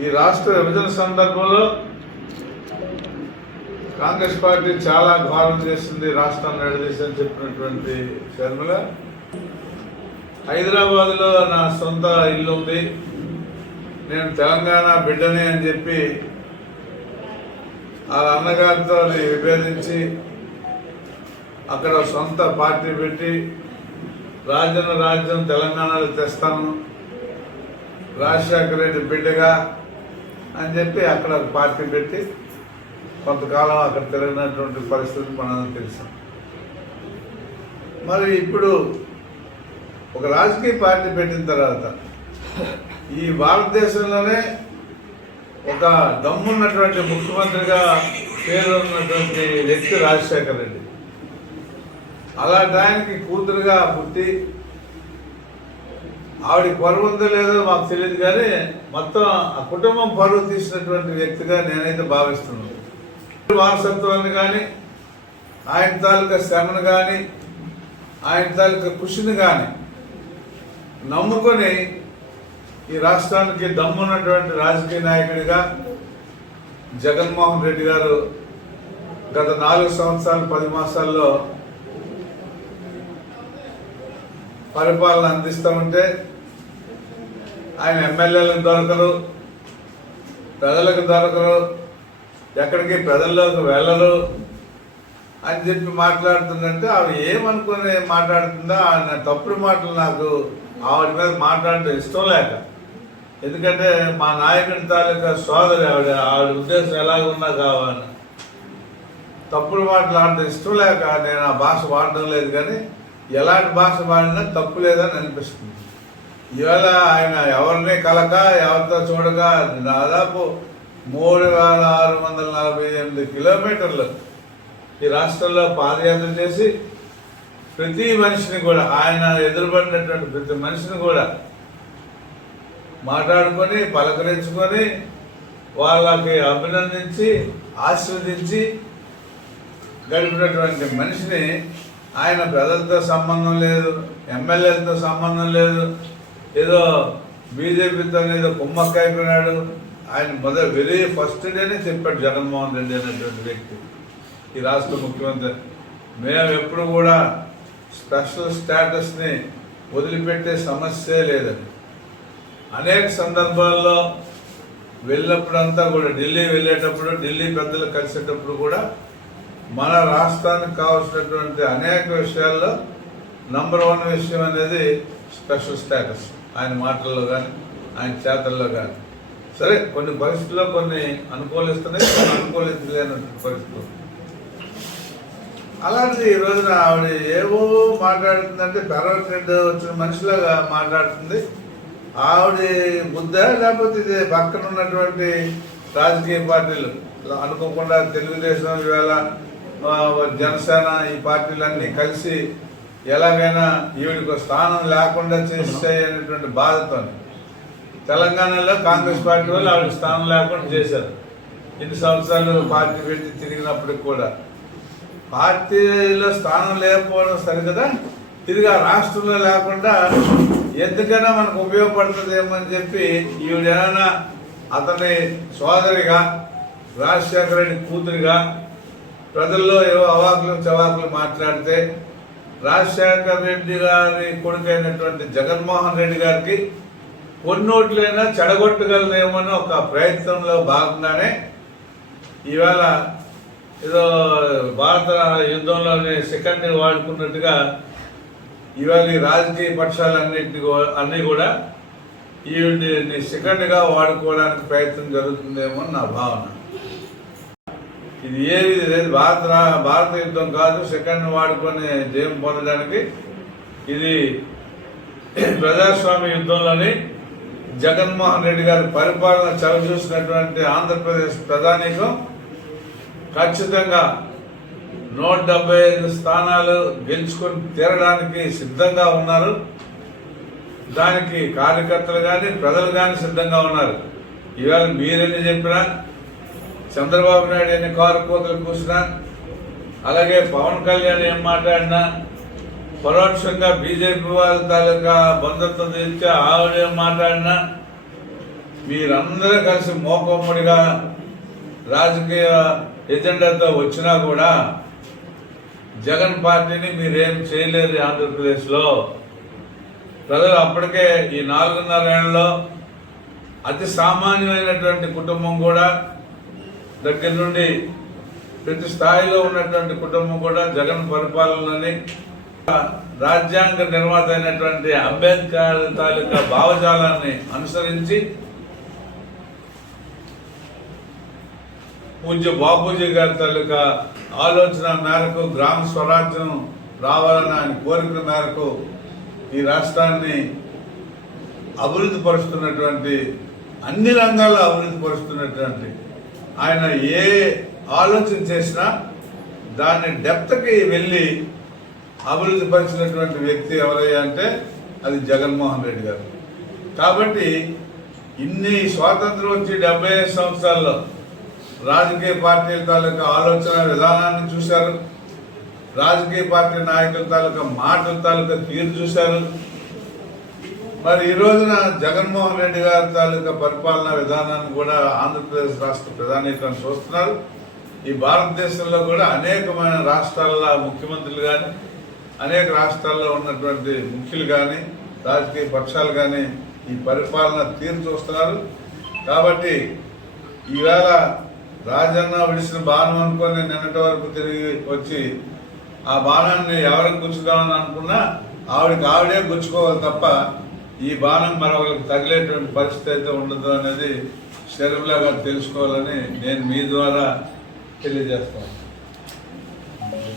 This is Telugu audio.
ఈ రాష్ట్ర విభజన సందర్భంలో కాంగ్రెస్ పార్టీ చాలా ఘోరం చేస్తుంది, రాష్ట్రాన్ని విడదీసని చెప్పినటువంటి షర్మిల హైదరాబాద్లో నా సొంత ఇల్లు ఉంది, నేను తెలంగాణ బిడ్డనే అని చెప్పి వాళ్ళ అన్నగారితో విభేదించి అక్కడ సొంత పార్టీ పెట్టి రాజ్యం తెలంగాణలో తెస్తాను, రాజశేఖర రెడ్డి బిడ్డగా అని చెప్పి అక్కడ ఒక పార్టీ పెట్టి కొంతకాలం అక్కడ తిరిగినటువంటి పరిస్థితి మనందరం తెలుసు. మరి ఇప్పుడు ఒక రాజకీయ పార్టీ పెట్టిన తర్వాత ఈ భారతదేశంలోనే ఒక దమ్మున్నటువంటి ముఖ్యమంత్రిగా పేరు ఉన్నటువంటి వ్యక్తి రాజశేఖర రెడ్డి. అలాంటి ఆయనకి కూతురుగా పుట్టి ఆవిడ పరువు ఉందో లేదో మాకు తెలియదు, కానీ మొత్తం ఆ కుటుంబం పరువు తీసినటువంటి వ్యక్తిగా నేనైతే భావిస్తున్నాను. వారసత్వాన్ని కానీ, ఆయన తాలూకా శ్రమను కానీ, ఆయన తాలూకా కృషిని కానీ నమ్ముకొని ఈ రాష్ట్రానికి దమ్మున్నటువంటి రాజకీయ నాయకుడిగా జగన్మోహన్ రెడ్డి గారు గత 4 సంవత్సరాలు 10 మాసాల్లో పరిపాలన అందిస్తూ ఉంటే ఆయన ఎమ్మెల్యేలకు దొరకరు, ప్రజలకు దొరకరు, ఎక్కడికి ప్రజల్లోకి వెళ్ళరు అని చెప్పి మాట్లాడుతుందంటే ఆవిడ ఏమనుకుని మాట్లాడుతుందో ఆయన తప్పుడు మాటలు నాకు ఆవిడ మీద మాట్లాడటం ఇష్టం లేక. ఎందుకంటే మా నాయకుడి తాలూకా సోదరి ఆవిడ ఉద్దేశం ఎలాగున్నా కావాలని తప్పుడు మాట్లాడటం ఇష్టం లేక నేను ఆ భాష వాడడం లేదు, కానీ ఎలాంటి భాష వాడినా తప్పు లేదని అనిపిస్తుంది. ఇవాళ ఆయన ఎవరిని కలక ఎవరితో చూడక దాదాపు 3648 కిలోమీటర్లు ఈ రాష్ట్రంలో పాదయాత్ర చేసి ప్రతి మనిషిని కూడా ఆయన ఎదురుపడినటువంటి ప్రతి మనిషిని కూడా మాట్లాడుకొని పలకరించుకొని వాళ్ళకి అభినందించి ఆశీర్వదించి గడిపినటువంటి మనిషిని ఆయన ప్రజలతో సంబంధం లేదు, ఎమ్మెల్యేలతో సంబంధం లేదు, ఏదో బీజేపీతో ఏదో కుమ్మక్కైపోయినాడు. ఆయన వెరీ ఫస్ట్ డేనే చెప్పాడు జగన్మోహన్ రెడ్డి అనేటువంటి వ్యక్తి, ఈ రాష్ట్ర ముఖ్యమంత్రి, మేము ఎప్పుడు కూడా స్పెషల్ స్టేటస్ని వదిలిపెట్టే సమస్యే లేదని. అనేక సందర్భాల్లో వెళ్ళినప్పుడంతా కూడా ఢిల్లీ వెళ్ళేటప్పుడు, ఢిల్లీ పెద్దలు కలిసేటప్పుడు కూడా మన రాష్ట్రానికి కావాల్సినటువంటి అనేక విషయాల్లో నంబర్ 1 విషయం అనేది స్పెషల్ స్టేటస్. ఆయన మాటల్లో కానీ ఆయన చేతల్లో కానీ సరే కొన్ని పరిస్థితుల్లో కొన్ని అనుకూలిస్తున్నాయి, కొన్ని అనుకూలించలేనటువంటి పరిస్థితులు. అలాంటి ఈ రోజున ఆవిడ ఏవో మాట్లాడుతుందంటే పెరగట్రెడ్డి వచ్చిన మనిషిలాగా మాట్లాడుతుంది. ఆవిడ బుద్ధ లేకపోతే ఇది పక్కన ఉన్నటువంటి రాజకీయ పార్టీలు అనుకోకుండా తెలుగుదేశం, ఇవాళ జనసేన, ఈ పార్టీలన్నీ కలిసి ఎలాగైనా ఈవిడికి స్థానం లేకుండా చేసేటువంటి బాధతో తెలంగాణలో కాంగ్రెస్ పార్టీ వాళ్ళు ఆవిడ స్థానం లేకుండా చేశారు. ఇన్ని సంవత్సరాలు పార్టీ పెట్టి తిరిగినప్పటికి కూడా పార్టీలో స్థానం లేకపోవడం సరికదా, తిరిగి ఆ రాష్ట్రంలో లేకుండా ఎందుకైనా మనకు ఉపయోగపడుతుందేమో అని చెప్పి ఈవిడేమైనా అతని సోదరిగా, రాజశేఖర రెడ్డి కూతురిగా ప్రజల్లో ఏవో అవాకులు చవాకులు మాట్లాడితే రాజశేఖర రెడ్డి గారి కొడుకైనటువంటి జగన్మోహన్ రెడ్డి గారికి కొన్నోట్లైనా చెడగొట్టగలదేమో అని ఒక ప్రయత్నంలో భాగంగానే ఈవేళ ఏదో భారత యుద్ధంలోని సెకండ్ని వాడుకున్నట్టుగా ఇవాళ ఈ రాజకీయ పక్షాలన్నీ కూడా ఈవిడ్ని సెకండ్గా వాడుకోవడానికి ప్రయత్నం జరుగుతుందేమో అని నా భావన. ఇది ఏది లేదు, భారత యుద్ధం కాదు, సెకండ్ వాడుకొని జయం పొందడానికి. ఇది ప్రజాస్వామ్య యుద్ధంలోని జగన్మోహన్ రెడ్డి గారి పరిపాలన చవిచూసినటువంటి ఆంధ్రప్రదేశ్ ప్రధానికం ఖచ్చితంగా 175 స్థానాలు గెలుచుకొని తీరడానికి సిద్ధంగా ఉన్నారు. దానికి కార్యకర్తలు కానీ ప్రజలు కానీ సిద్ధంగా ఉన్నారు. ఇవాళ మీరెన్ని చెప్పినా, చంద్రబాబు నాయుడు ఎన్ని కారు కోతలు కూసినా, అలాగే పవన్ కళ్యాణ్ ఏం మాట్లాడినా, పరోక్షంగా బీజేపీ వాళ్ళ తాలూకా బంధుత్వం తీర్చి ఆవిడ ఏం మాట్లాడినా మీరందరూ కలిసి మోకమ్మడిగా రాజకీయ ఎజెండాతో వచ్చినా కూడా జగన్ పార్టీని మీరేం చేయలేరు ఆంధ్రప్రదేశ్లో. ప్రజలు అప్పటికే ఈ 4.5 ఏళ్లలో అతి సామాన్యమైనటువంటి కుటుంబం కూడా దగ్గర నుండి ప్రతి స్థాయిలో ఉన్నటువంటి కుటుంబం కూడా జగన్ పరిపాలనని రాజ్యాంగ నిర్మాత అయినటువంటి అంబేద్కర్ తాలూకా భావజాలాన్ని అనుసరించి పూజ్య బాపూజీ గారి తాలూకా ఆలోచన మేరకు గ్రామ స్వరాజ్యం రావాలని ఆయన కోరిక మేరకు ఈ రాష్ట్రాన్ని అభివృద్ధి పరుస్తున్నటువంటి అన్ని రంగాల్లో అభివృద్ధి పరుస్తున్నటువంటి ఆయన ఏ ఆలోచన చేసినా దాని డెప్త్కి వెళ్ళి అభివృద్ధి పరిచినటువంటి వ్యక్తి ఎవరయ్యా అంటే అది జగన్మోహన్ రెడ్డి గారు. కాబట్టి ఇన్ని స్వాతంత్రం వచ్చి 75 సంవత్సరాల్లో రాజకీయ పార్టీల తాలూకా ఆలోచన విధానాన్ని చూశారు, రాజకీయ పార్టీ నాయకుల తాలూకా మాటల తాలూకా తీరు చూశారు. మరి ఈ రోజున జగన్మోహన్ రెడ్డి గారి తాలూకా పరిపాలనా విధానాన్ని కూడా ఆంధ్రప్రదేశ్ రాష్ట్ర ప్రధానికం చూస్తున్నారు. ఈ భారతదేశంలో కూడా అనేకమైన రాష్ట్రాల ముఖ్యమంత్రులు కానీ అనేక రాష్ట్రాల్లో ఉన్నటువంటి ముఖ్యులు కానీ రాజకీయ పక్షాలు కానీ ఈ పరిపాలన తీరు చూస్తున్నారు. కాబట్టి ఈవేళ రాజన్న విడిసిన బాణం అనుకొని నిన్నటి వరకు తిరిగి వచ్చి ఆ బాణాన్ని ఎవరికి గుచ్చుదామని అనుకున్నా ఆవిడే గుచ్చుకోవాలి తప్ప ఈ బాణం మరొకరికి తగిలేటువంటి పరిస్థితి అయితే ఉండదు అనేది షర్మిలా గారు తెలుసుకోవాలని నేను మీ ద్వారా తెలియజేస్తాను.